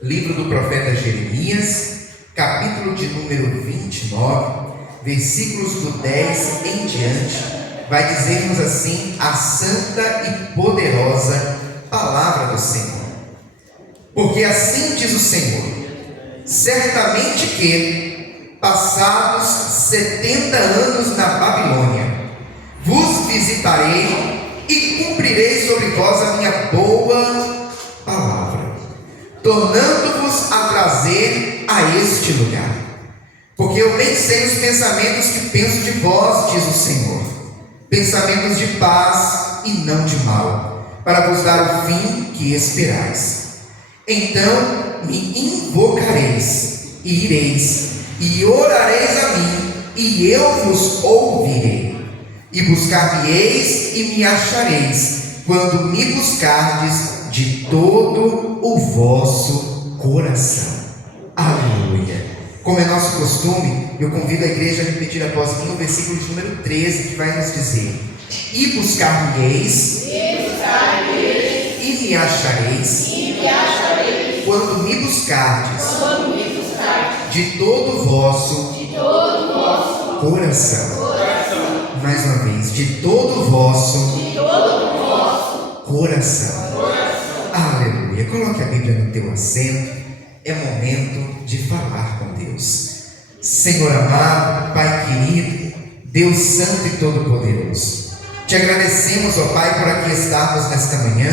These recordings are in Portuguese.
Livro do profeta Jeremias, capítulo de número 29, versículos do 10 em diante, vai dizer-nos assim a santa e poderosa palavra do Senhor. Porque assim diz o Senhor: certamente que, passados 70 anos na Babilônia, vos visitarei e cumprirei sobre vós a minha boa palavra, tornando-vos a trazer a este lugar. Porque eu bem sei os pensamentos que penso de vós, diz o Senhor, pensamentos de paz e não de mal, para vos dar o fim que esperais. Então me invocareis e ireis, e orareis a mim, e eu vos ouvirei. E buscar-me-eis e me achareis, quando me buscardes de todo o vosso coração. Aleluia! Como é nosso costume, eu convido a igreja a repetir após mim o versículo de número 13, que vai nos dizer: e buscar-me-eis e me achareis, quando me buscardes de todo o vosso coração. Mais uma vez, de todo o vosso coração. Aleluia. Coloque a Bíblia no teu assento. É momento de falar com Deus. Senhor amado, Pai querido, Deus santo e todo-poderoso, te agradecemos, ó Pai, por aqui estarmos nesta manhã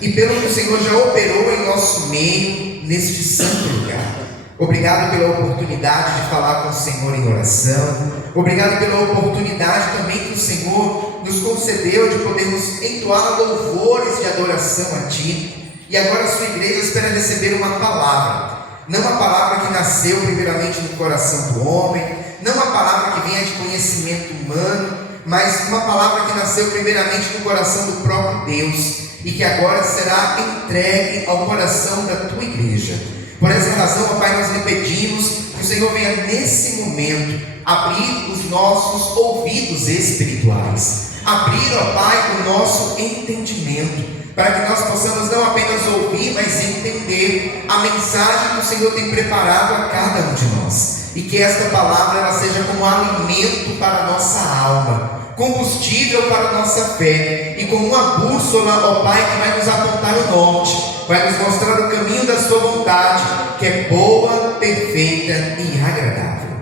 e pelo que o Senhor já operou em nosso meio, neste santo lugar. Obrigado pela oportunidade de falar com o Senhor em oração. Obrigado pela oportunidade também que o Senhor nos concedeu de podermos entoar louvores de adoração a Ti. E agora a sua igreja espera receber uma palavra. Não uma palavra que nasceu primeiramente no coração do homem, não uma palavra que venha de conhecimento humano, mas uma palavra que nasceu primeiramente no coração do próprio Deus e que agora será entregue ao coração da tua igreja. Por essa razão, ó Pai, nós lhe pedimos que o Senhor venha nesse momento abrir os nossos ouvidos espirituais, abrir, ó Pai, o nosso entendimento, para que nós possamos não apenas ouvir, mas entender a mensagem que o Senhor tem preparado a cada um de nós, e que esta palavra ela seja como alimento para a nossa alma, combustível para a nossa fé, e como uma bússola, ó Pai, que vai nos apontar o norte, vai nos mostrar o caminho da sua vontade, que é boa, perfeita e agradável.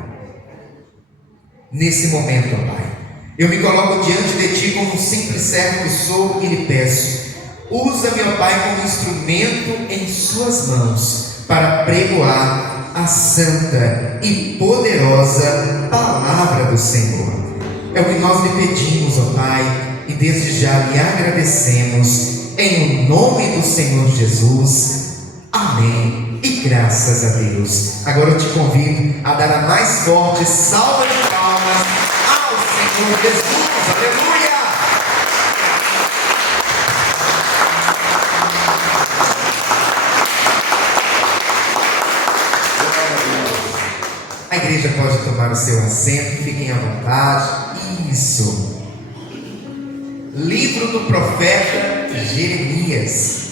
Nesse momento, ó Pai, eu me coloco diante de Ti como um simples servo que sou e lhe peço: usa-me, ó Pai, como instrumento em Suas mãos para pregoar a santa e poderosa palavra do Senhor. É o que nós lhe pedimos, ó Pai, e desde já lhe agradecemos, em nome do Senhor Jesus. Amém. E graças a Deus. Agora eu te convido a dar a mais forte salva de palmas ao Senhor Jesus. Aleluia! A igreja pode tomar o seu assento, fiquem à vontade. Isso. Livro do profeta Jeremias.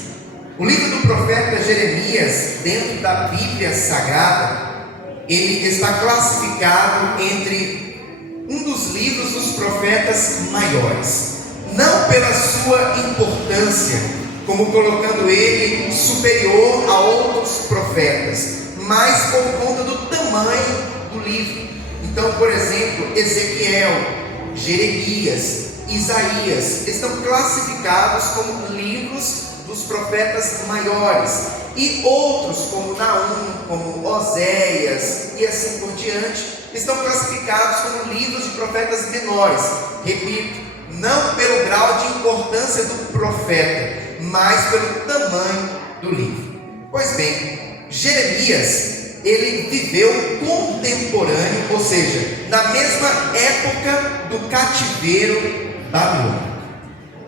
O livro do profeta Jeremias, dentro da Bíblia Sagrada, ele está classificado entre um dos livros dos profetas maiores, não pela sua importância, como colocando ele superior a outros profetas, mas por conta do tamanho do livro. Então, por exemplo, Ezequiel, Jeremias, Isaías estão classificados como livros dos profetas maiores, e outros como Naum, como Oséias e assim por diante estão classificados como livros de profetas menores. Repito, não pelo grau de importância do profeta, mas pelo tamanho do livro. Pois bem, Jeremias, ele viveu contemporâneo, ou seja, na mesma época do cativeiro babilônico.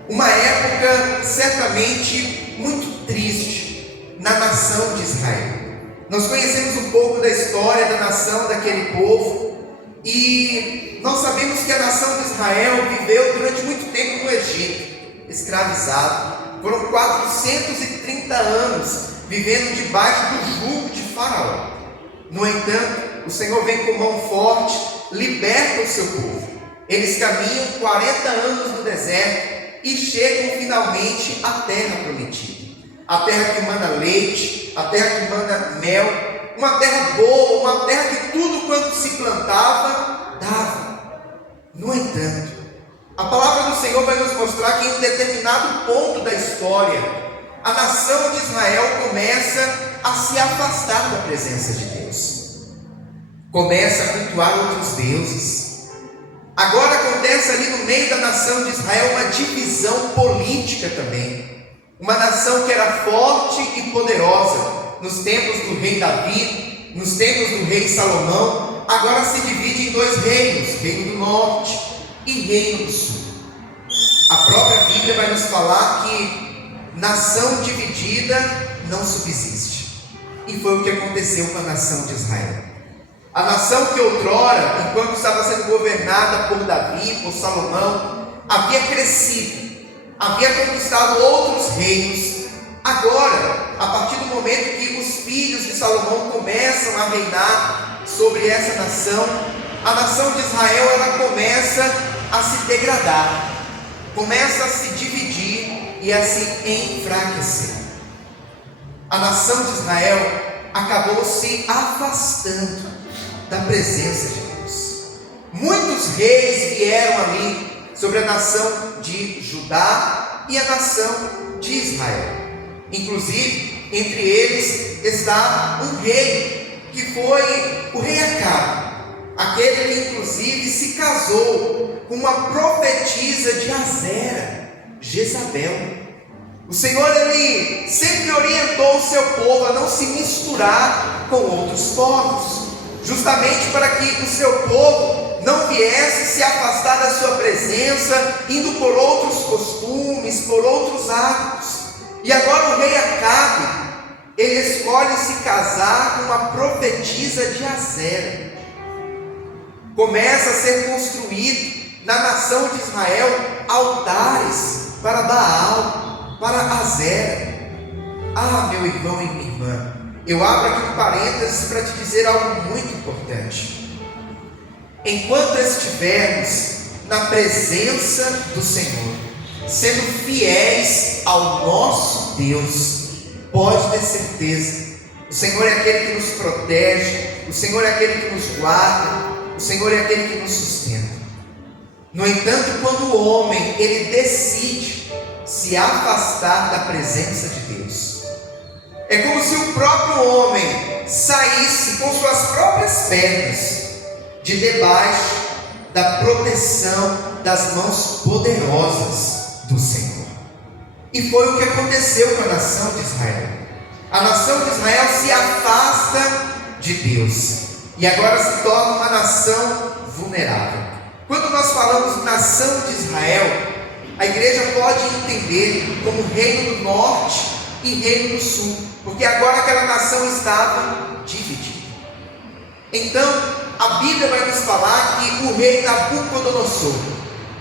Uma época certamente muito triste na nação de Israel. Nós conhecemos um pouco da história da nação daquele povo, e nós sabemos que a nação de Israel viveu durante muito tempo no Egito, escravizado. Foram 430 anos vivendo debaixo do jugo de Faraó. No entanto, o Senhor vem com mão forte, liberta o seu povo. Eles caminham 40 anos no deserto e chegam finalmente à terra prometida. A terra que manda leite, a terra que manda mel, uma terra boa, uma terra que tudo quanto se plantava, dava. No entanto, a palavra do Senhor vai nos mostrar que em um determinado ponto da história, a nação de Israel começa a se afastar da presença de Deus. Começa a cultuar outros deuses. Agora acontece ali no meio da nação de Israel uma divisão política também. Uma nação que era forte e poderosa nos tempos do rei Davi, nos tempos do rei Salomão, agora se divide em dois reinos, reino do norte e reino do sul. A própria Bíblia vai nos falar que nação dividida não subsiste. E foi o que aconteceu com a nação de Israel. A nação que outrora, enquanto estava sendo governada por Davi, por Salomão, havia crescido, havia conquistado outros reinos. Agora, a partir do momento que os filhos de Salomão começam a reinar sobre essa nação, a nação de Israel ela começa a se degradar, começa a se dividir e a se enfraquecer. A nação de Israel acabou se afastando da presença de Deus. Muitos reis vieram ali sobre a nação de Judá e a nação de Israel. Inclusive, entre eles está um rei, que foi o rei Acabe, aquele que inclusive se casou com uma profetisa de Azera, Jezabel. O Senhor ele sempre orientou o seu povo a não se misturar com outros povos, justamente para que o seu povo não viesse se afastar da sua presença, indo por outros costumes, por outros hábitos. E agora o rei Acabe, ele escolhe se casar com uma profetisa de Azera. Começa a ser construído na nação de Israel altares para Baal, para Azera. Ah, meu irmão e minha irmã, eu abro aqui um parênteses para te dizer algo muito importante. Enquanto estivermos na presença do Senhor, sendo fiéis ao nosso Deus, pode ter certeza, o Senhor é aquele que nos protege, o Senhor é aquele que nos guarda, o Senhor é aquele que nos sustenta. No entanto, quando o homem ele decide se afastar da presença de Deus, é como se o próprio homem saísse com suas próprias pernas de debaixo da proteção das mãos poderosas do Senhor. E foi o que aconteceu com a nação de Israel. A nação de Israel se afasta de Deus e agora se torna uma nação vulnerável. Quando nós falamos nação de Israel, a igreja pode entender como reino do norte e reino do sul, porque agora aquela nação estava dividida. Então, a Bíblia vai nos falar que o rei Nabucodonosor,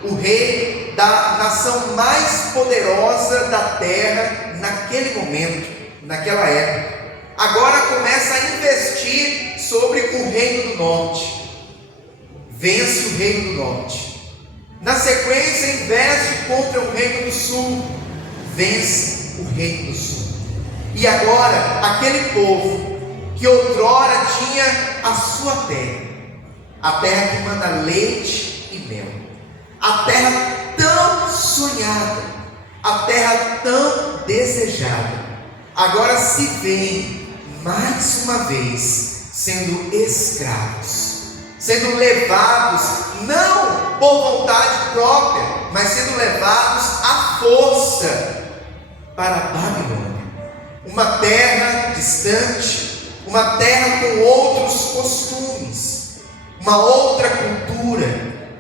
o rei da nação mais poderosa da terra naquele momento, naquela época, agora começa a investir sobre o reino do norte. Vence o reino do norte. Na sequência, investe contra o reino do sul. Vence o reino do sul. E agora, aquele povo que outrora tinha a sua terra, a terra que manda leite e mel, a terra tão sonhada, a terra tão desejada, agora se veem mais uma vez sendo escravos, sendo levados não por vontade própria, mas sendo levados à força para a Babilônia, uma terra distante, uma terra com outros costumes, uma outra cultura,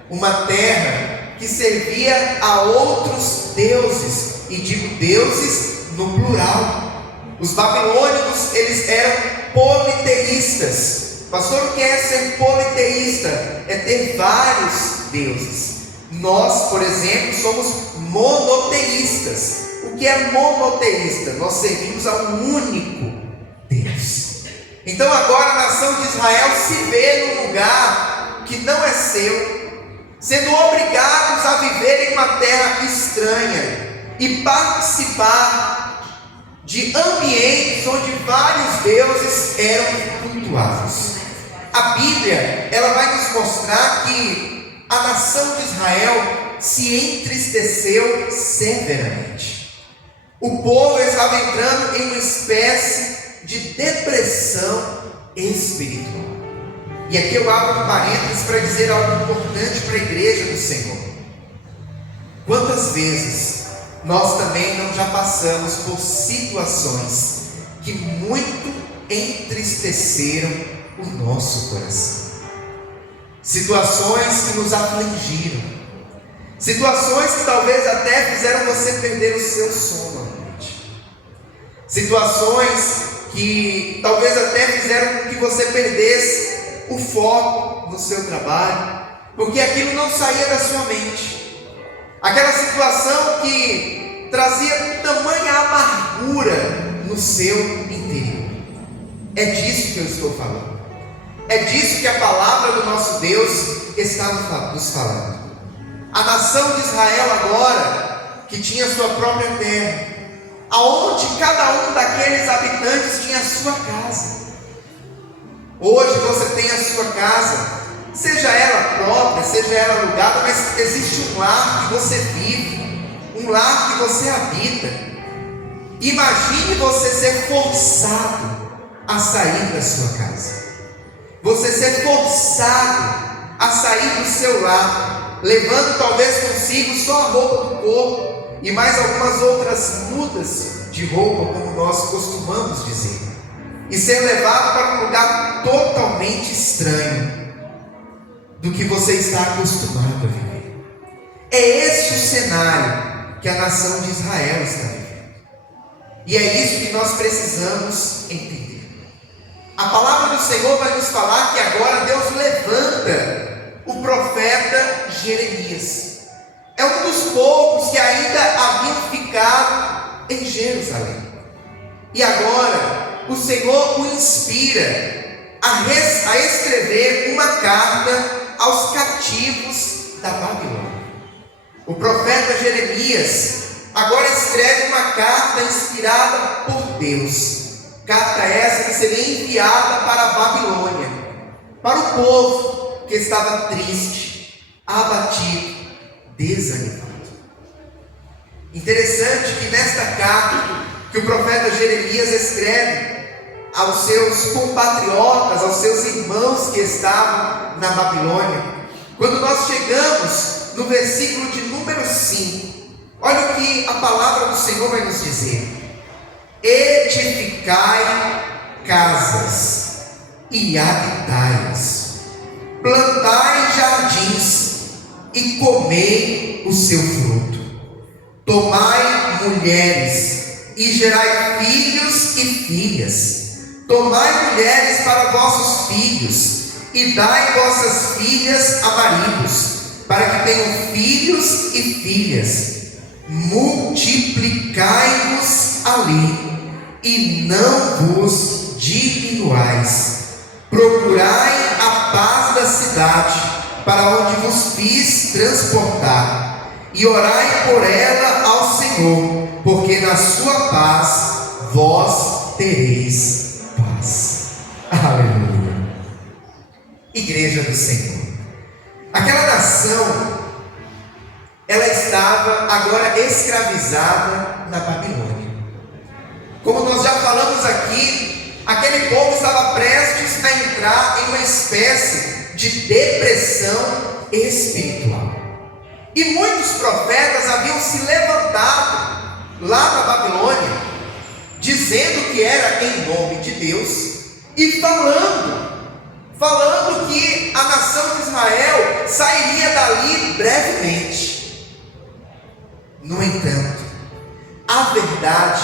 uma terra que servia a outros deuses, e digo deuses no plural. Os babilônicos, eles eram politeístas. Pastor, o que é ser politeísta? É ter vários deuses. Nós, por exemplo, somos monoteístas. o que é monoteísta. Nós servimos a um único Deus. Então agora a nação de Israel se vê num lugar que não é seu, sendo obrigados a viver em uma terra estranha e participar de ambientes onde vários deuses eram cultuados. A Bíblia, ela vai nos mostrar que a nação de Israel se entristeceu severamente. O povo estava entrando em uma espécie de depressão espiritual. E aqui eu abro um parênteses para dizer algo importante para a igreja do Senhor. Quantas vezes nós também não já passamos por situações que muito entristeceram o nosso coração? Situações que nos afligiram, situações que talvez até fizeram você perder o seu sono à noite, situações que talvez até fizeram com que você perdesse o foco no seu trabalho, porque aquilo não saía da sua mente, aquela situação que trazia tamanha amargura no seu interior. É disso que eu estou falando, é disso que a palavra do nosso Deus está nos falando. A nação de Israel agora, que tinha sua própria terra, aonde cada um daqueles habitantes tinha a sua casa. Hoje você tem a sua casa, seja ela própria, seja ela alugada, mas existe um lar que você vive, um lar que você habita. Imagine você ser forçado a sair da sua casa, você ser forçado a sair do seu lar, levando talvez consigo só a roupa do corpo e mais algumas outras mudas de roupa, como nós costumamos dizer, e ser levado para um lugar totalmente estranho do que você está acostumado a viver. É esse o cenário que a nação de Israel está vivendo, e é isso que nós precisamos entender. A palavra do Senhor vai nos falar que agora Deus levanta o profeta Jeremias. É um dos poucos que ainda haviam ficado em Jerusalém. E agora o Senhor o inspira a escrever uma carta aos cativos da Babilônia. O profeta Jeremias agora escreve uma carta inspirada por Deus. Carta essa que seria enviada para a Babilônia, para o povo que estava triste, abatido, desanimado. Interessante que nesta carta que o profeta Jeremias escreve aos seus compatriotas, aos seus irmãos que estavam na Babilônia, quando nós chegamos no versículo de número 5, olha o que a palavra do Senhor vai nos dizer: edificai casas e habitai-as, plantai jardins e comei o seu fruto, tomai mulheres e gerai filhos e filhas, tomai mulheres para vossos filhos e dai vossas filhas a maridos, para que tenham filhos e filhas. Multiplicai-vos ali e não vos diminuais. Procurai a paz da cidade, para onde vos fiz transportar, e orai por ela ao Senhor, porque na sua paz vós tereis paz. Aleluia. Igreja do Senhor, aquela nação, ela estava agora escravizada na Babilônia. Como nós já falamos aqui, aquele povo estava prestes a entrar em uma espécie de depressão espiritual. E muitos profetas haviam se levantado lá na Babilônia, dizendo que era em nome de Deus e falando que a nação de Israel sairia dali brevemente. No entanto, a verdade,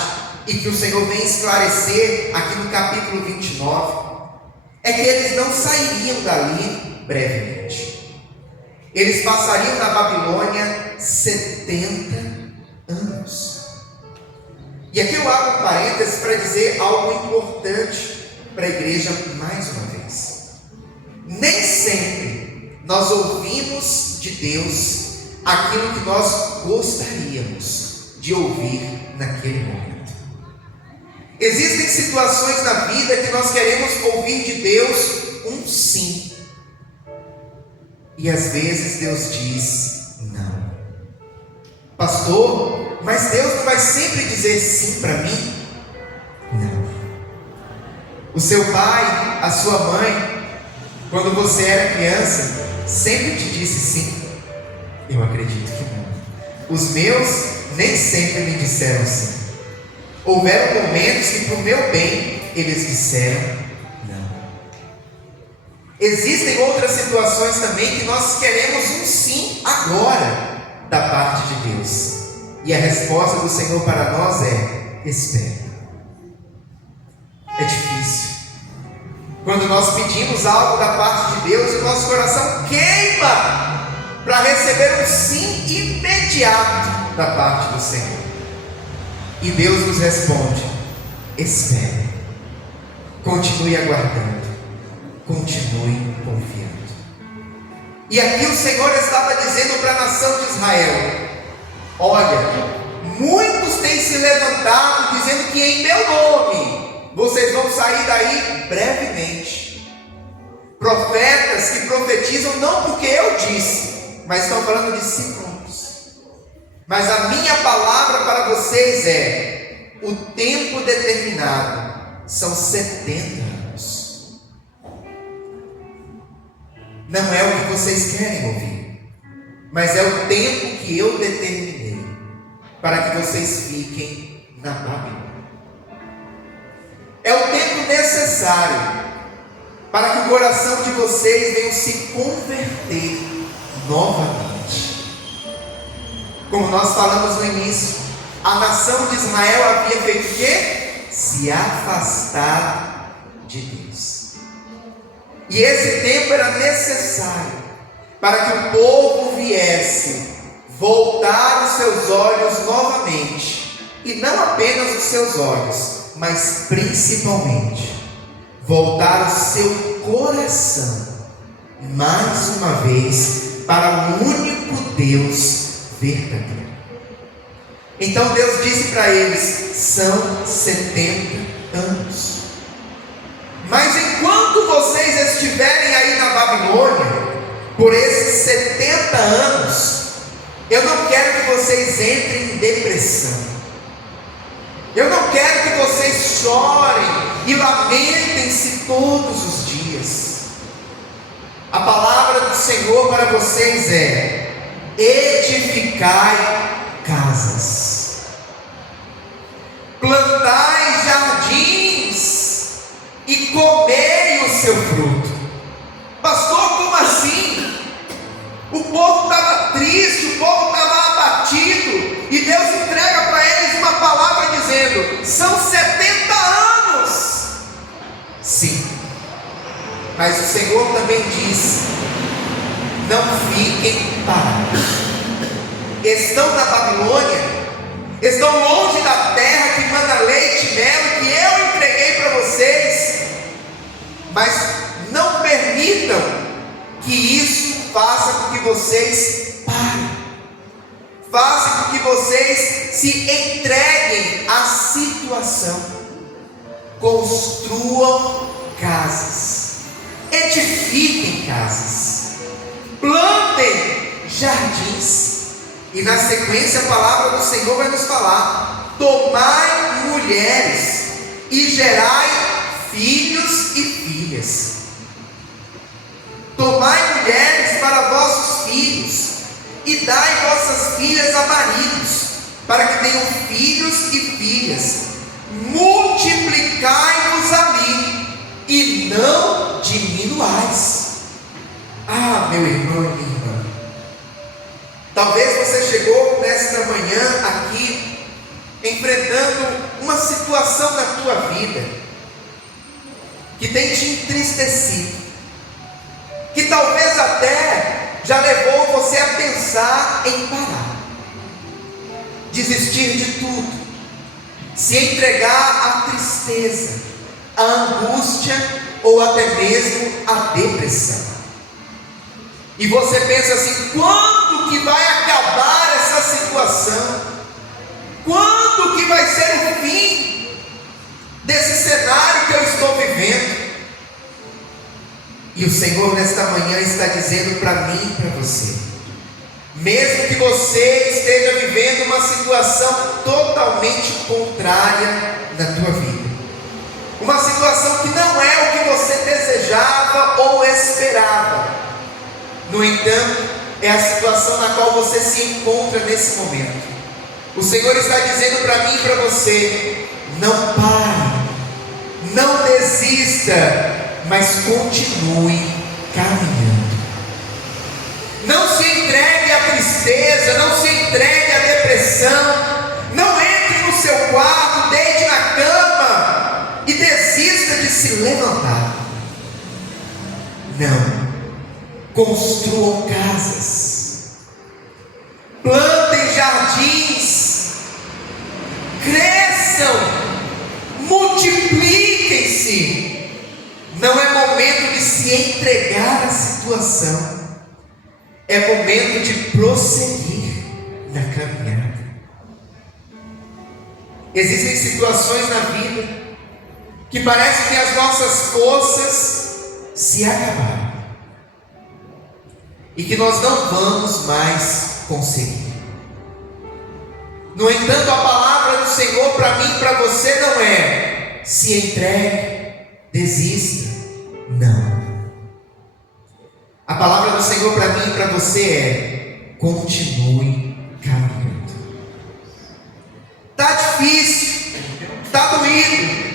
e que o Senhor vem esclarecer aqui no capítulo 29, é que eles não sairiam dali brevemente. Eles passariam na Babilônia 70 anos. E aqui eu abro um parênteses para dizer algo importante para a igreja mais uma vez. Nem sempre nós ouvimos de Deus aquilo que nós gostaríamos de ouvir naquele momento. Existem situações na vida que nós queremos ouvir de Deus um sim. E às vezes Deus diz não. Pastor, mas Deus não vai sempre dizer sim para mim? Não. O seu pai, a sua mãe, quando você era criança, sempre te disse sim? Eu acredito que não. Os meus nem sempre me disseram sim. Houveram momentos que, para o meu bem, eles disseram não. Existem outras situações também que nós queremos um sim agora da parte de Deus. E a resposta do Senhor para nós é: espere. É difícil. Quando nós pedimos algo da parte de Deus, o nosso coração queima para receber um sim imediato da parte do Senhor. E Deus nos responde: espere, continue aguardando, continue confiando. E aqui o Senhor estava dizendo para a nação de Israel: olha, muitos têm se levantado dizendo que em meu nome vocês vão sair daí brevemente. Profetas que profetizam não porque eu disse, mas estão falando de si próprios. Mas a minha palavra para vocês é: o tempo determinado são 70 anos. Não é o que vocês querem ouvir, mas é o tempo que eu determinei para que vocês fiquem na Babilônia. É o tempo necessário para que o coração de vocês venha se converter novamente. Como nós falamos no início, a nação de Israel havia feito o quê? Se afastar de Deus. E esse tempo era necessário para que o povo viesse voltar os seus olhos novamente. E não apenas os seus olhos, mas principalmente voltar o seu coração mais uma vez para o único Deus verdadeiro. Então Deus disse para eles: são 70 anos. Mas enquanto vocês estiverem aí na Babilônia, por esses 70 anos, eu não quero que vocês entrem em depressão. Eu não quero que vocês chorem e lamentem-se todos os dias. A palavra do Senhor para vocês é: edificai casas, plantai jardins e comei o seu fruto. Pastor, como assim? O povo estava triste, o povo estava abatido, e Deus entrega para eles uma palavra dizendo: são 70 anos. Sim, mas o Senhor também disse: não fiquem parados. Estão na Babilônia, estão longe da terra que manda leite e mel, que eu entreguei para vocês, mas não permitam que isso faça com que vocês parem, faça com que vocês se entreguem à situação. Construam casas, edifiquem casas, plantem jardins. E na sequência a palavra do Senhor vai nos falar: tomai mulheres e gerai filhos e filhas. Tomai mulheres para vossos filhos e dai vossas filhas a maridos, para que tenham filhos e filhas. Multiplicai-vos a mim e não diminuais. Ah, meu irmão e minha irmã, talvez você chegou nesta manhã aqui enfrentando uma situação na tua vida que tem te entristecido, que talvez até já levou você a pensar em parar, desistir de tudo, se entregar à tristeza, à angústia ou até mesmo à depressão. E você pensa assim: quando que vai acabar essa situação? Quando que vai ser o fim desse cenário que eu estou vivendo? E o Senhor nesta manhã está dizendo para mim e para você: mesmo que você esteja vivendo uma situação totalmente contrária na tua vida, uma situação que não é o que você desejava ou esperava, no entanto, é a situação na qual você se encontra nesse momento, o Senhor está dizendo para mim e para você: não pare, não desista, mas continue caminhando. Não se entregue à tristeza, não se entregue à depressão, não entre no seu quarto, deite na cama e desista de se levantar. Não, construam casas, plantem jardins, cresçam, multipliquem-se. Não é momento de se entregar à situação, é momento de prosseguir na caminhada. Existem situações na vida que parece que as nossas forças se acabaram e que nós não vamos mais conseguir. No entanto, a palavra do Senhor para mim e para você não é: se entregue, desista. Não. A palavra do Senhor para mim e para você é: continue caminhando. Está difícil, está doído,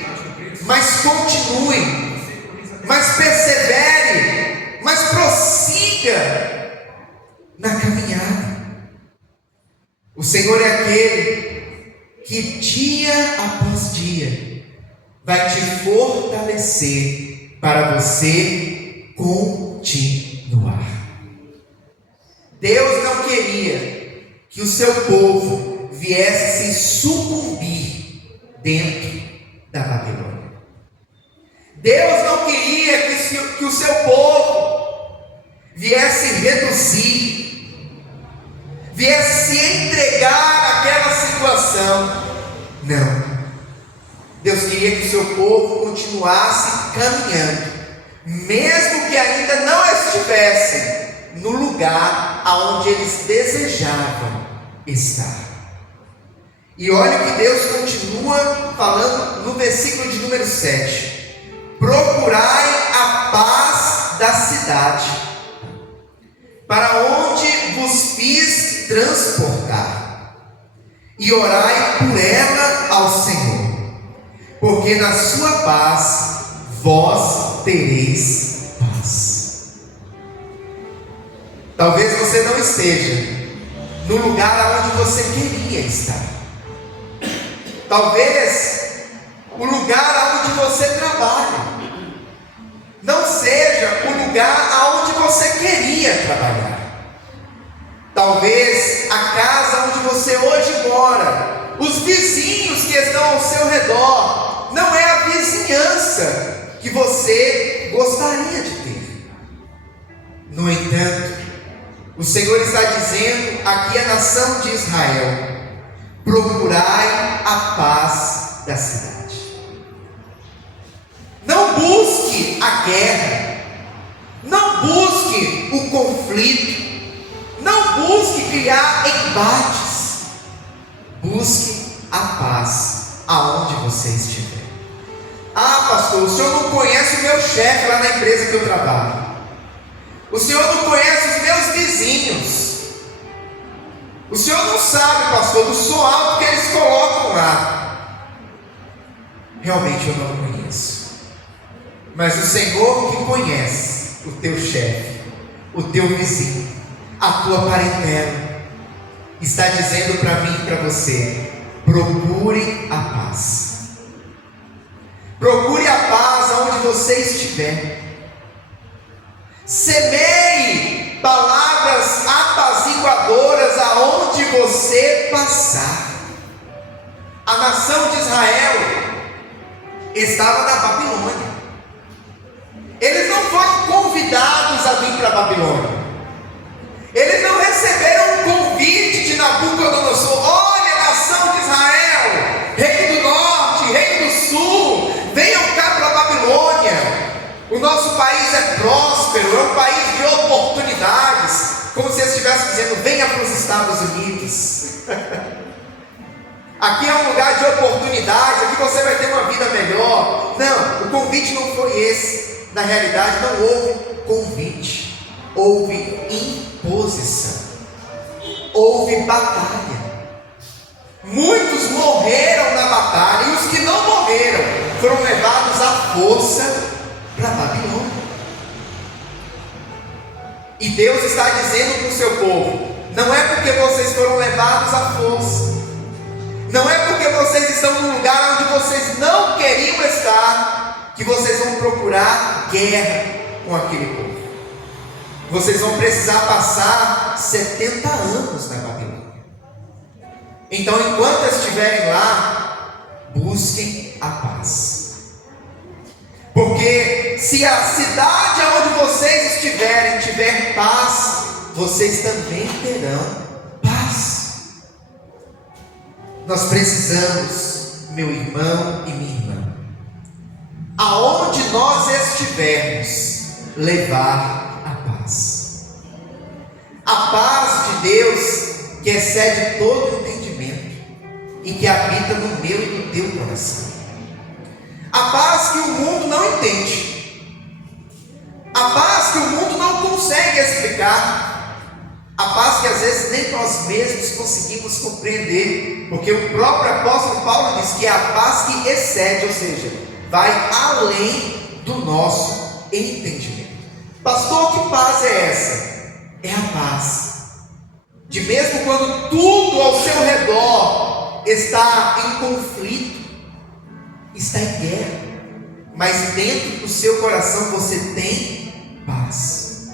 mas continue, mas persevere, mas prossiga na caminhada. O Senhor é aquele que dia após dia vai te fortalecer para você continuar. Deus não queria que o seu povo viesse se sucumbir dentro da Babilônia. Deus não queria que o seu povo viesse reduzir, viesse se entregar àquela situação. Não. Deus queria que o seu povo continuasse caminhando, mesmo que ainda não estivessem no lugar aonde eles desejavam estar. E olha o que Deus continua falando no versículo de número 7: procurai a paz da cidade, para onde vos fiz transportar, e orai por ela ao Senhor, porque na sua paz vós tereis paz. Talvez você não esteja no lugar onde você queria estar. Talvez o lugar onde você trabalha não seja o lugar onde você queria trabalhar. Talvez a casa onde você hoje mora, os vizinhos que estão ao seu redor, não é a vizinhança que você gostaria de ter. No entanto, o Senhor está dizendo aqui à nação de Israel: procurai a paz da cidade. Não busque a guerra, não busque o conflito, não busque criar embates. Busque a paz aonde você estiver. Ah, pastor, o senhor não conhece o meu chefe lá na empresa que eu trabalho. O senhor não conhece os meus vizinhos. O senhor não sabe, pastor, do som alto que eles colocam lá. Realmente eu não conheço. Mas o Senhor que conhece o teu chefe, o teu vizinho, a tua parentela, está dizendo para mim e para você: procure a paz. Procure a paz aonde você estiver. Semeie palavras apaziguadoras aonde você passar. A nação de Israel estava na Babilônia. Eles não foram convidados a vir para a Babilônia. Eles não receberam um convite de Nabucodonosor: olha, nação de Israel, reino do norte, reino do sul, venham cá para a Babilônia. O nosso país é próspero, é um país de oportunidades. Como se eles estivessem dizendo: venha para os Estados Unidos. Aqui é um lugar de oportunidades, aqui você vai ter uma vida melhor. Não, o convite não foi esse. Na realidade, não houve convite, houve imposição, houve batalha. Muitos morreram na batalha, e os que não morreram foram levados à força para a Babilônia. E Deus está dizendo para o seu povo: não é porque vocês foram levados à força, não é porque vocês estão num lugar onde vocês não queriam estar, que vocês vão procurar guerra com aquele povo. Vocês vão precisar passar 70 anos na Babilônia. Então, enquanto estiverem lá, busquem a paz. Porque se a cidade onde vocês estiverem tiver paz, vocês também terão paz. Nós precisamos, meu irmão e minha irmã, aonde nós estivermos, levar a paz. A paz de Deus que excede todo entendimento e que habita no meu e no teu coração. A paz que o mundo não entende, a paz que o mundo não consegue explicar, a paz que às vezes nem nós mesmos conseguimos compreender, porque o próprio apóstolo Paulo diz que é a paz que excede, ou seja, vai além do nosso entendimento. Pastor, que paz é essa? É a paz de mesmo quando tudo ao seu redor está em conflito, está em guerra, mas dentro do seu coração você tem paz.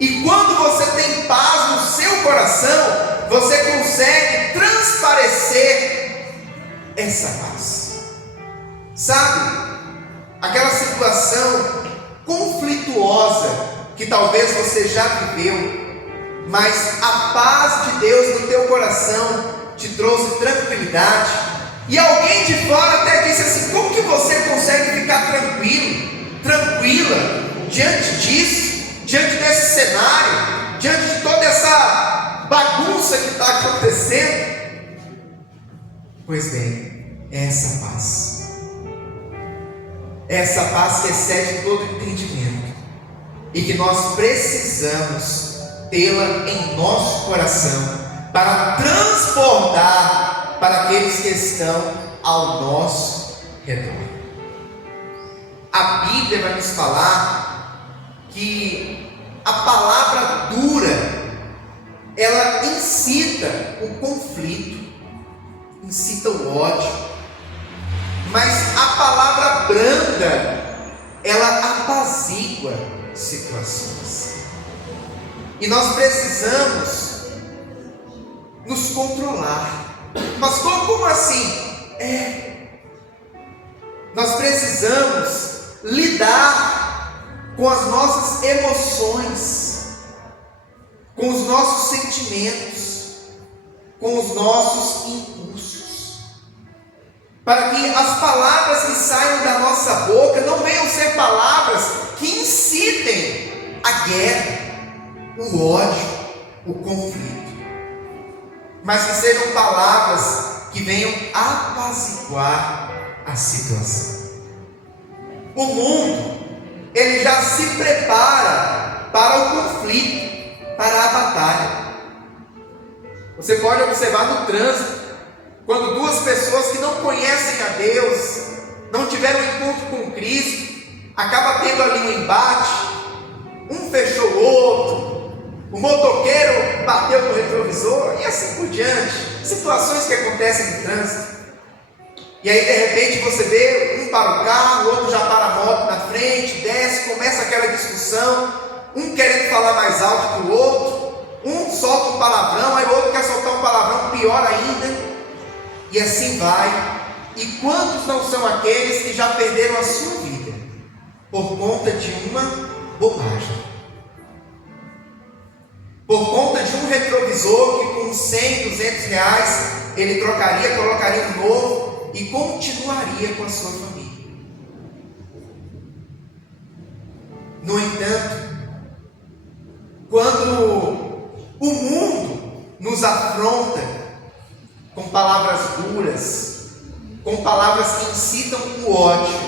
E quando você tem paz no seu coração, você consegue transparecer essa paz. Sabe, aquela situação conflituosa que talvez você já viveu, mas a paz de Deus no teu coração te trouxe tranquilidade, e alguém de fora até disse assim: como que você consegue ficar tranquilo, tranquila, diante disso, diante desse cenário, diante de toda essa bagunça que está acontecendo? Pois bem, é essa paz que excede todo entendimento, e que nós precisamos tê-la em nosso coração, para transbordar para aqueles que estão ao nosso redor. A Bíblia vai nos falar que a palavra dura, ela incita o conflito, incita o ódio, mas a palavra branda, ela apazigua situações. E nós precisamos nos controlar. Mas como assim? Nós precisamos lidar com as nossas emoções, com os nossos sentimentos, com os nossos impulsos, para que as palavras que saiam da nossa boca não venham ser palavras que incitem a guerra, o ódio, o conflito, mas que sejam palavras que venham apaziguar a situação. O mundo, ele já se prepara para o conflito, para a batalha. Você pode observar no trânsito, quando duas pessoas que não conhecem a Deus, não tiveram um encontro com Cristo, acaba tendo ali um embate, um fechou o outro, o motoqueiro bateu no retrovisor e assim por diante. Situações que acontecem no trânsito. E aí de repente você vê um para o carro, o outro já para a moto na frente, desce, começa aquela discussão, um querendo falar mais alto que o outro, um solta um palavrão, aí o outro quer soltar um palavrão pior ainda. E assim vai. E quantos não são aqueles que já perderam a sua vida por conta de uma bobagem? Por conta de um retrovisor que com 100, 200 reais ele trocaria, colocaria um novo e continuaria com a sua família. No entanto, quando o mundo nos afronta com palavras duras, com palavras que incitam o ódio,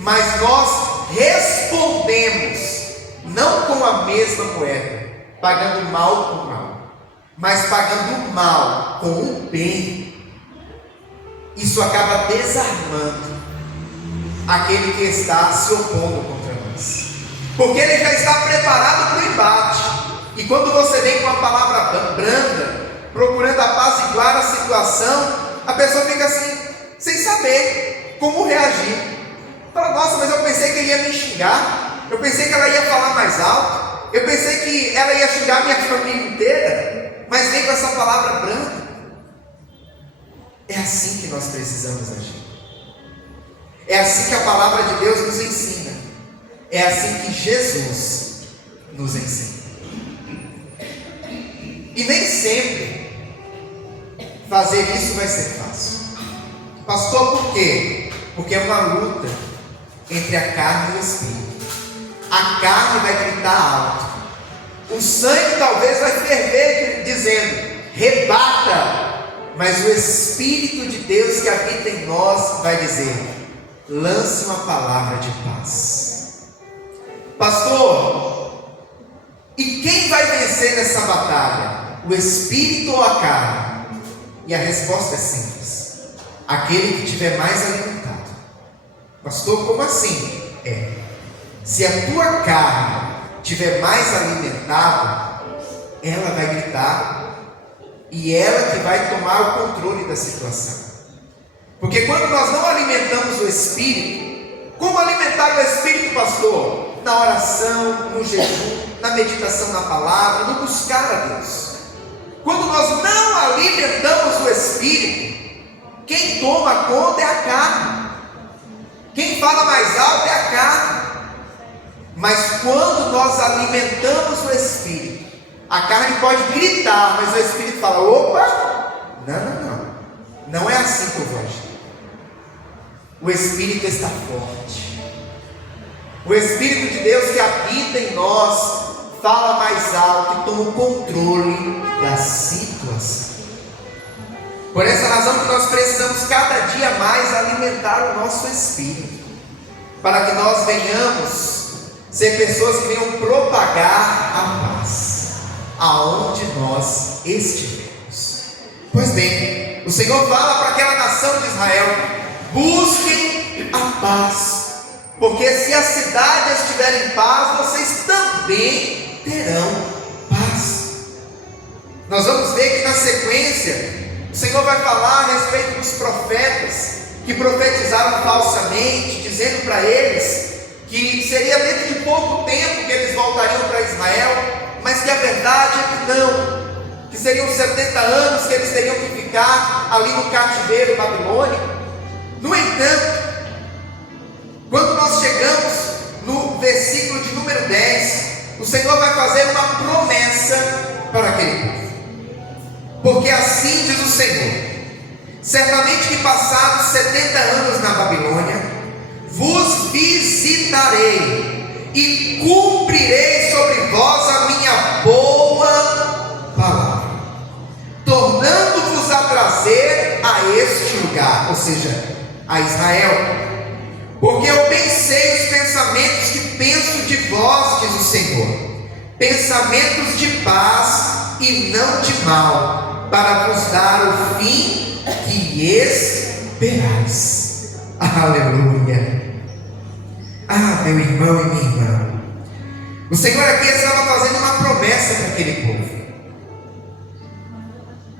mas nós respondemos não com a mesma moeda, pagando mal com mal, mas pagando o mal com o bem, isso acaba desarmando aquele que está se opondo contra nós, porque ele já está preparado para o embate. E quando você vem com a palavra branda, procurando apaziguar a situação, a pessoa fica assim, sem saber como reagir. Fala, nossa, mas eu pensei que ele ia me xingar, eu pensei que ela ia falar mais alto, eu pensei que ela ia xingar minha família inteira, mas vem com essa palavra branda. É assim que nós precisamos agir. É assim que a palavra de Deus nos ensina. É assim que Jesus nos ensina. E nem sempre fazer isso vai ser fácil. Pastor, por quê? Porque é uma luta entre a carne e o espírito. A carne vai gritar alto. O sangue talvez vai ferver dizendo, rebata. Mas o Espírito de Deus que habita em nós vai dizer, lance uma palavra de paz. Pastor, e quem vai vencer nessa batalha? O Espírito ou a carne? E a resposta é simples, aquele que tiver mais alimentado. Pastor, como assim? Se a tua carne tiver mais alimentada, ela vai gritar, e ela que vai tomar o controle da situação. Porque quando nós não alimentamos o Espírito, como alimentar o Espírito, pastor? Na oração, no jejum, na meditação na palavra, no buscar a Deus. Quando nós não alimentamos o Espírito, quem toma conta é a carne. Quem fala mais alto é a carne. Mas quando nós alimentamos o Espírito, a carne pode gritar, mas o Espírito fala, opa, não é assim que eu vou agir. O Espírito está forte. O Espírito de Deus que habita em nós, fala mais alto e toma o controle da situação. Por essa razão que nós precisamos cada dia mais alimentar o nosso Espírito, para que nós venhamos ser pessoas que venham propagar a paz aonde nós estivermos. Pois bem, o Senhor fala para aquela nação de Israel, busquem a paz, porque se a cidade estiver em paz, vocês também terão paz. Nós vamos ver que na sequência, o Senhor vai falar a respeito dos profetas, que profetizaram falsamente, dizendo para eles, que seria dentro de pouco tempo que eles voltariam para Israel, mas que a verdade é que não, que seriam 70 anos que eles teriam que ficar ali no cativeiro babilônico. No entanto, quando nós chegamos no versículo de número 10, o Senhor vai fazer uma promessa para aquele povo, porque assim diz o Senhor, certamente que passados 70 anos na Babilônia, vos visitarei e cumprirei sobre vós a minha boa palavra, tornando-vos a trazer a este lugar, ou seja, a Israel, porque eu bem sei os pensamentos que penso de vós, diz o Senhor, pensamentos de paz e não de mal, para vos dar o fim que esperais. Aleluia. Ah, meu irmão e minha irmã, o Senhor aqui estava fazendo uma promessa para aquele povo.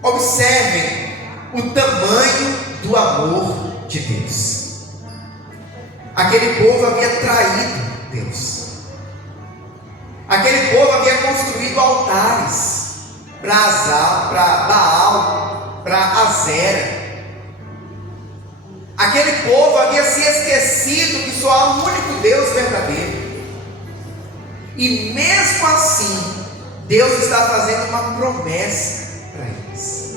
Observem o tamanho do amor de Deus. Aquele povo havia traído Deus. Aquele povo havia construído altares para Baal, para Azera. Aquele povo havia se esquecido que só há um único Deus verdadeiro. E mesmo assim, Deus está fazendo uma promessa para eles,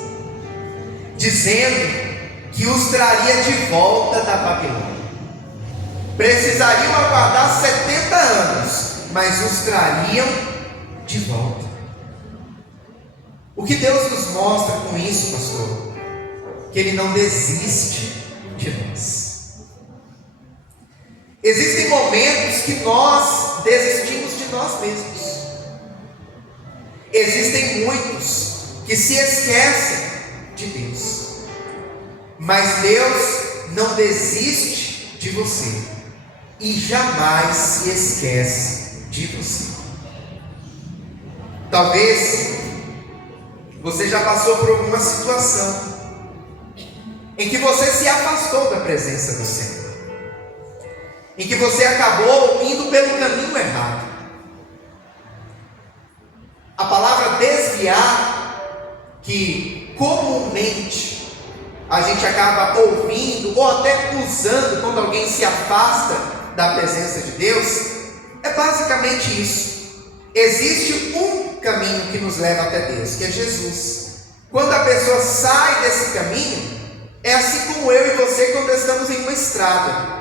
dizendo que os traria de volta da Babilônia. Precisariam aguardar 70 anos, mas os trariam de volta. O que Deus nos mostra com isso, pastor? Que Ele não desiste de nós. Existem momentos que nós desistimos de nós mesmos. Existem muitos que se esquecem de Deus. Mas Deus não desiste de você e jamais se esquece de você. Talvez você já passou por alguma situação em que você se afastou da presença do Senhor, em que você acabou indo pelo caminho errado. A palavra desviar, que comumente a gente acaba ouvindo ou até usando quando alguém se afasta da presença de Deus, é basicamente isso. Existe um caminho que nos leva até Deus, que é Jesus. Quando a pessoa sai desse caminho, é assim como eu e você quando estamos em uma estrada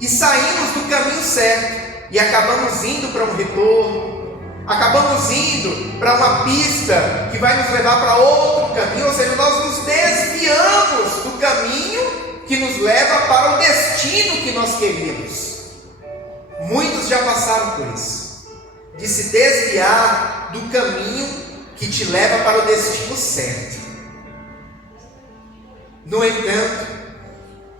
e saímos do caminho certo e acabamos indo para um retorno, acabamos indo para uma pista que vai nos levar para outro caminho, ou seja, nós nos desviamos do caminho que nos leva para o destino que nós queríamos. Muitos já passaram por isso, de se desviar do caminho que te leva para o destino certo. No entanto,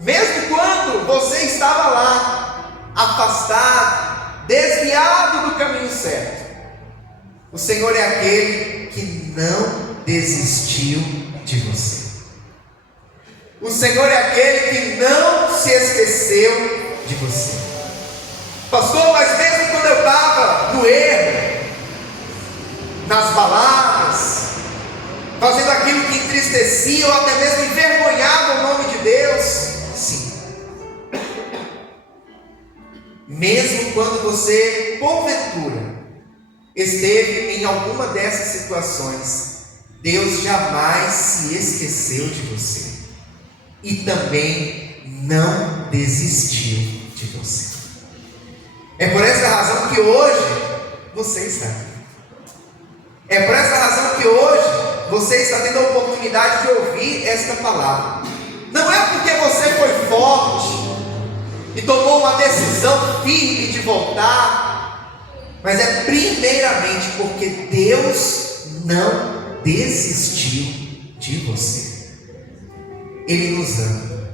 mesmo quando você estava lá, afastado, desviado do caminho certo, o Senhor é aquele que não desistiu de você. O Senhor é aquele que não se esqueceu de você. Pastor, mas mesmo quando eu estava no erro, nas baladas, fazendo aquilo que entristecia ou até mesmo envergonhava o nome de Deus, sim. Mesmo quando você, porventura, esteve em alguma dessas situações, Deus jamais se esqueceu de você e também não desistiu de você. É por essa razão que hoje você está aqui. É por essa razão que hoje você está tendo a oportunidade de ouvir esta palavra. Não é porque você foi forte e tomou uma decisão firme de voltar, mas é primeiramente porque Deus não desistiu de você. Ele nos ama.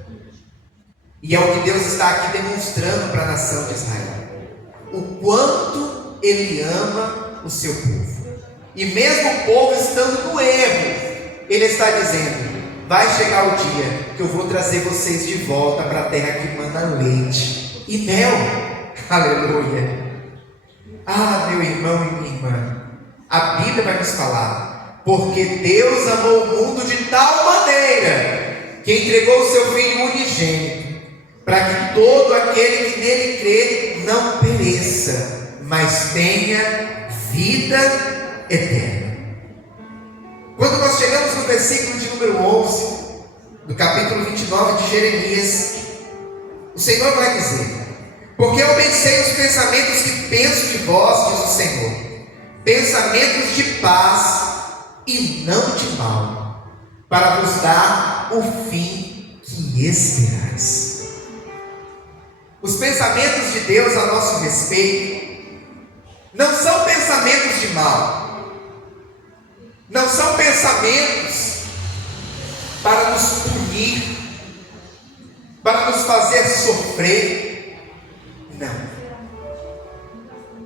E é o que Deus está aqui demonstrando para a nação de Israel. O quanto Ele ama o seu povo. E mesmo o povo estando no erro, Ele está dizendo: vai chegar o dia que eu vou trazer vocês de volta para a terra que mana leite e mel. Aleluia. Ah, meu irmão e minha irmã, a Bíblia vai nos falar: porque Deus amou o mundo de tal maneira que entregou o seu Filho unigênito, para que todo aquele que nele crê não pereça, mas tenha vida eterna. Quando nós chegamos no versículo de número 11, do capítulo 29 de Jeremias, o Senhor vai dizer: porque eu bem sei os pensamentos que penso de vós, diz o Senhor, pensamentos de paz e não de mal, para vos dar o fim que esperais. Os pensamentos de Deus a nosso respeito não são pensamentos de mal, não são pensamentos para nos punir, para nos fazer sofrer. Não.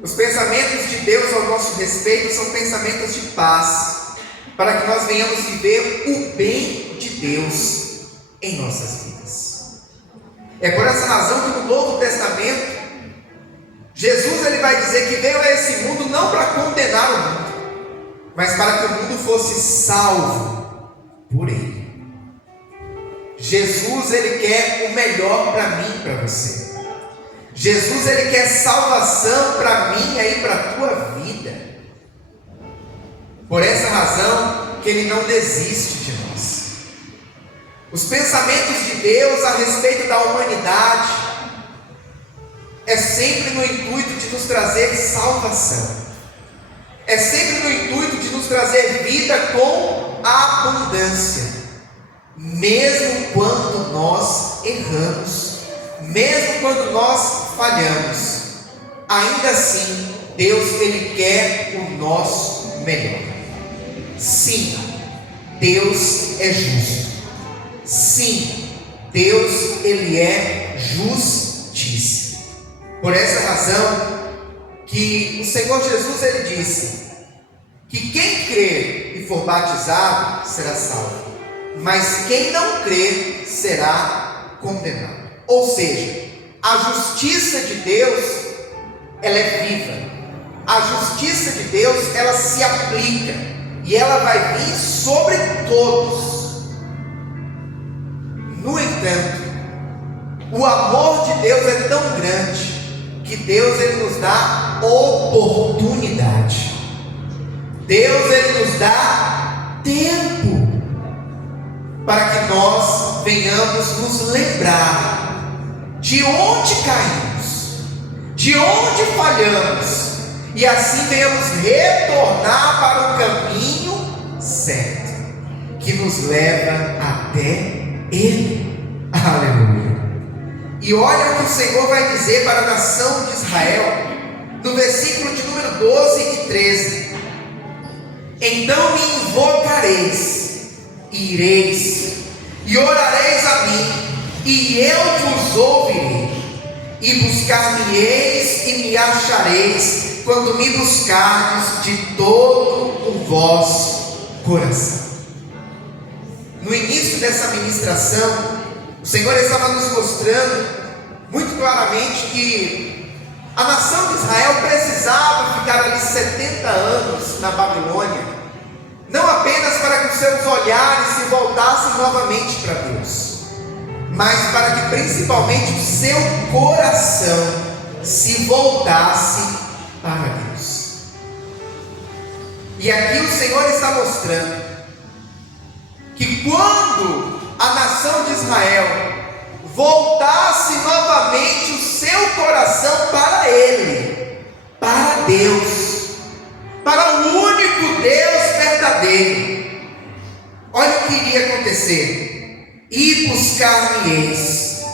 Os pensamentos de Deus ao nosso respeito são pensamentos de paz, para que nós venhamos viver o bem de Deus em nossas vidas. É por essa razão que no Novo Testamento, Jesus ele vai dizer que veio a esse mundo não para condenar o mundo, mas para que o mundo fosse salvo por Ele. Jesus, ele quer o melhor para mim e para você. Jesus, ele quer salvação para mim e para a tua vida. Por essa razão que ele não desiste de nós. Os pensamentos de Deus a respeito da humanidade é sempre no intuito de nos trazer salvação. É sempre no intuito de nos trazer vida com abundância. Mesmo quando nós erramos, mesmo quando nós falhamos, ainda assim, Deus, ele quer o nosso melhor. Sim, Deus é justo. Sim, Deus, ele é justiça. Por essa razão que o Senhor Jesus, ele disse que quem crer e for batizado será salvo, mas quem não crer será condenado. Ou seja, a justiça de Deus, ela é viva. A justiça de Deus, ela se aplica e ela vai vir sobre todos. No entanto, o amor de Deus é tão grande que Deus, ele nos dá oportunidade. Deus, ele nos dá tempo para que nós venhamos nos lembrar de onde caímos, de onde falhamos, e assim venhamos retornar para o caminho certo, que nos leva até Ele. Aleluia. E olha o que o Senhor vai dizer para a nação de Israel, no versículo de número 12 e 13. Então me invocareis, e ireis, e orareis a mim, e eu vos ouvirei, e buscar-me-eis e me achareis, quando me buscardes de todo o vosso coração. No início dessa ministração, o Senhor estava nos mostrando muito claramente que a nação de Israel precisava ficar ali 70 anos na Babilônia, não apenas para que os seus olhares se voltassem novamente para Deus, mas para que principalmente o seu coração se voltasse para Deus. E aqui o Senhor está mostrando que quando a nação de Israel voltasse novamente o seu coração para Ele, para Deus, para o único Deus verdadeiro, olha o que iria acontecer: e buscar-me-eis,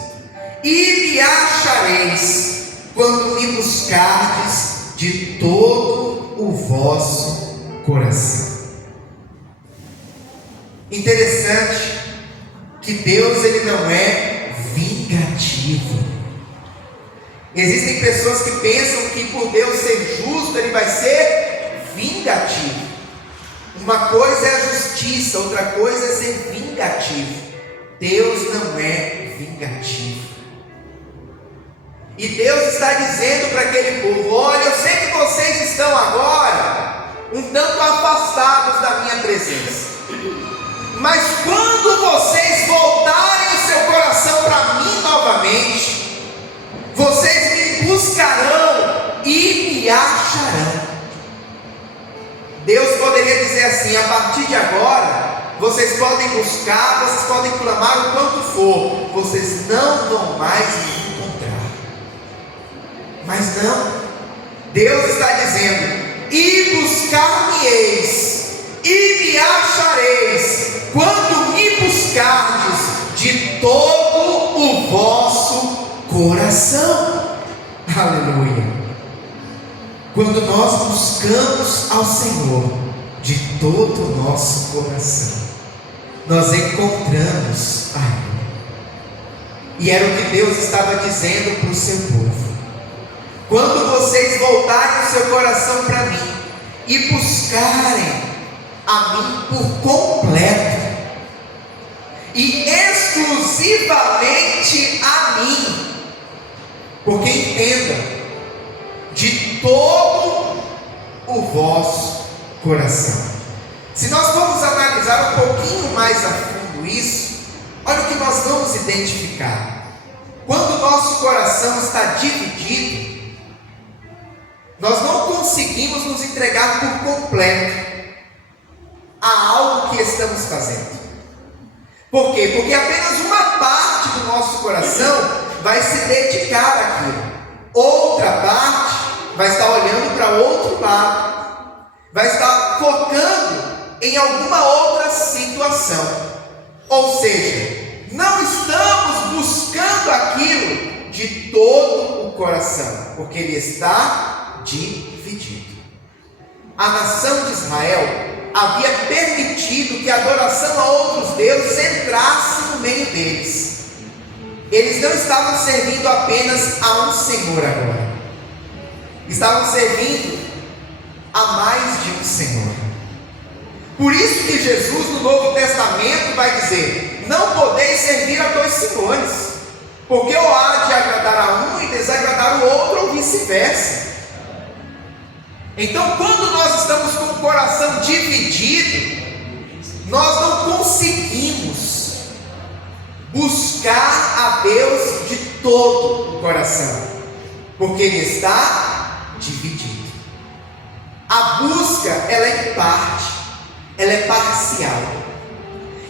e me achareis, quando me buscardes de todo o vosso coração. Interessante que Deus, ele não é vingativo. Existem pessoas que pensam que por Deus ser justo, ele vai ser vingativo. Uma coisa é a justiça, outra coisa é ser vingativo. Deus não é vingativo. E Deus está dizendo para aquele povo: olha, eu sei que vocês estão agora um tanto afastados da minha presença, mas quando vocês voltarem o seu coração para mim novamente, vocês me buscarão e me acharão. Deus poderia dizer assim: a partir de agora, vocês podem buscar, vocês podem clamar o quanto for, vocês não vão mais me encontrar. Mas não, Deus está dizendo: e buscar-me-eis, e me achareis, quando me buscardes de todo o vosso coração. Aleluia. Quando nós buscamos ao Senhor de todo o nosso coração, nós encontramos a Ele. E era o que Deus estava dizendo para o seu povo: quando vocês voltarem o seu coração para mim e buscarem a mim por completo e exclusivamente a mim, porque entenda, de todo o vosso coração. Se nós formos analisar um pouquinho mais a fundo isso, Olha o que nós vamos identificar. Quando o nosso coração está dividido, nós não conseguimos nos entregar por completo a algo que estamos fazendo. Por quê? Porque apenas uma parte do nosso coração vai se dedicar àquilo. Outra parte vai estar olhando para outro lado, vai estar focando em alguma outra situação. Ou seja, não estamos buscando aquilo de todo o coração, porque ele está dividido. A nação de Israel havia permitido que a adoração a outros deuses entrasse no meio deles. Eles não estavam servindo apenas a um Senhor agora, estavam servindo a mais de um Senhor. Por isso que Jesus no Novo Testamento vai dizer: não podeis servir a dois senhores, porque ou há de agradar a um e desagradar o outro, ou vice-versa. Então, quando nós estamos com o coração dividido, nós não conseguimos buscar a Deus de todo o coração, porque Ele está dividido. A busca, ela é em parte, ela é parcial.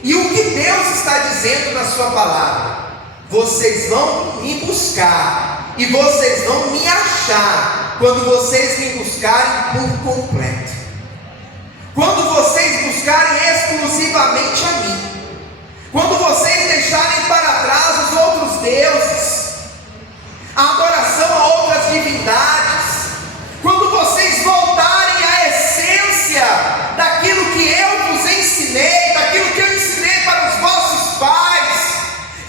E o que Deus está dizendo na sua palavra? Vocês vão me buscar e vocês vão me achar quando vocês me buscarem por completo, quando vocês buscarem exclusivamente a mim, quando vocês deixarem para trás os outros deuses, a adoração a outras divindades, quando vocês voltarem à essência daquilo que eu vos ensinei, daquilo que eu ensinei para os vossos pais,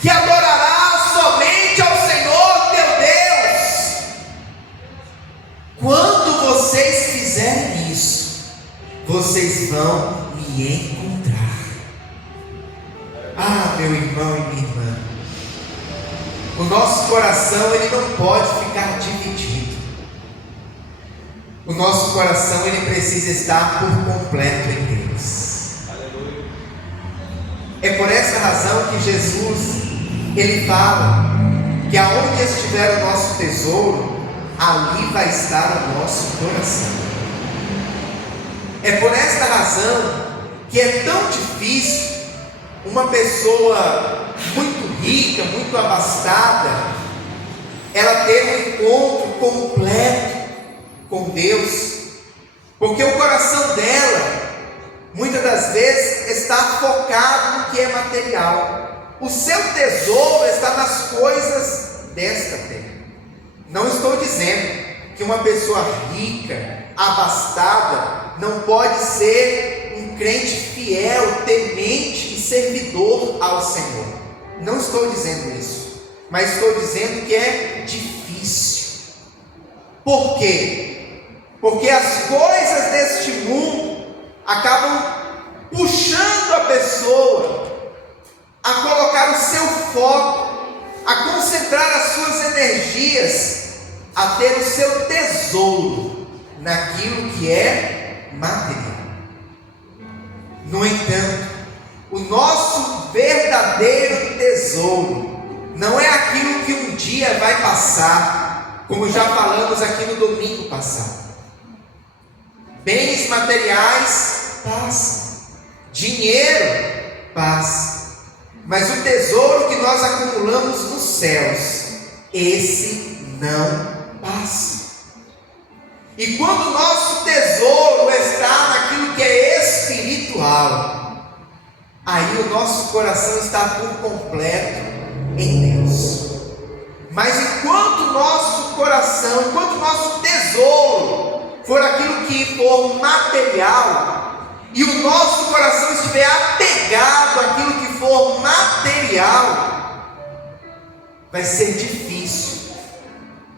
que adorarás somente ao Senhor teu Deus. Quando vocês fizerem isso, vocês vão me encontrar. Ah, meu irmão e minha irmã, o nosso coração ele não pode ficar dividido. O nosso coração ele precisa estar por completo em Deus. Aleluia. É por essa razão que Jesus ele fala que aonde estiver o nosso tesouro, ali vai estar o nosso coração. É por esta razão que é tão difícil uma pessoa muito rica, muito abastada, ela ter um encontro completo com Deus, porque o coração dela muitas das vezes está focado no que é material. O seu tesouro está nas coisas desta terra. Não estou dizendo que uma pessoa rica, abastada, não pode ser um crente fiel, temente e servidor ao Senhor. Não estou dizendo isso, mas estou dizendo que é difícil. Por quê? Porque as coisas deste mundo acabam puxando a pessoa a colocar o seu foco, a concentrar as suas energias, a ter o seu tesouro naquilo que é material. No entanto, o nosso verdadeiro tesouro não é aquilo que um dia vai passar, como já falamos aqui no domingo passado. Bens materiais passam, dinheiro passa, mas o tesouro que nós acumulamos nos céus, esse não passa. E quando o nosso tesouro está naquilo que é espiritual, aí o nosso coração está por completo em Deus. Mas enquanto o nosso coração, enquanto o nosso tesouro for aquilo que for material, e o nosso coração estiver apegado àquilo que for material, vai ser difícil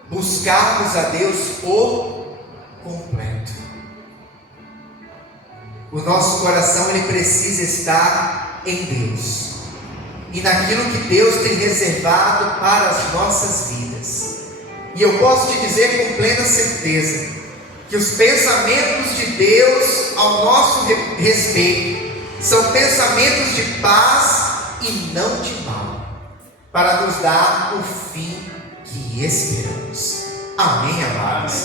buscarmos a Deus por completo. O nosso coração ele precisa estar em Deus e naquilo que Deus tem reservado para as nossas vidas. E eu posso te dizer com plena certeza que os pensamentos de Deus ao nosso respeito são pensamentos de paz e não de mal, para nos dar o fim que esperamos. Amém, amados?